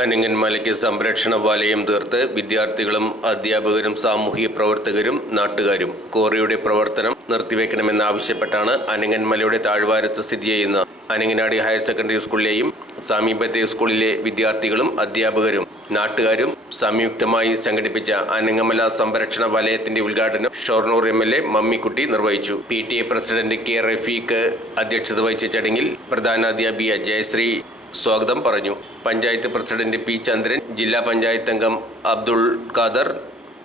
അനങ്ങന്മലയ്ക്ക് സംരക്ഷണ വലയം തീർത്ത് വിദ്യാർത്ഥികളും അധ്യാപകരും സാമൂഹിക പ്രവർത്തകരും നാട്ടുകാരും ക്വാറിയുടെ പ്രവർത്തനം നിർത്തിവെക്കണമെന്നാവശ്യപ്പെട്ടാണ് അനങ്ങന്മലയുടെ താഴ്വാരത്ത് സ്ഥിതി ചെയ്യുന്ന അനങ്ങനാടി ഹയർ സെക്കൻഡറി സ്കൂളിലെയും സമീപത്തെ സ്കൂളിലെ വിദ്യാർത്ഥികളും അധ്യാപകരും നാട്ടുകാരും സംയുക്തമായി സംഘടിപ്പിച്ച അനങ്ങമല സംരക്ഷണ വലയത്തിന്റെ ഉദ്ഘാടനം ഷൊർണൂർ MLA മമ്മിക്കുട്ടി നിർവഹിച്ചു. PTA president K. റഫീഖ് അധ്യക്ഷത വഹിച്ച ചടങ്ങിൽ പ്രധാനാധ്യാപിക ജയശ്രീ സ്വാഗതം പറഞ്ഞു. Panchayat president P. ചന്ദ്രൻ, ജില്ലാ പഞ്ചായത്ത് അംഗം Abdul Khader,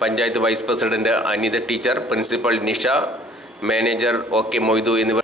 panchayat vice president Anitha teacher, principal Nisha, manager OK. Moidu എന്നിവർ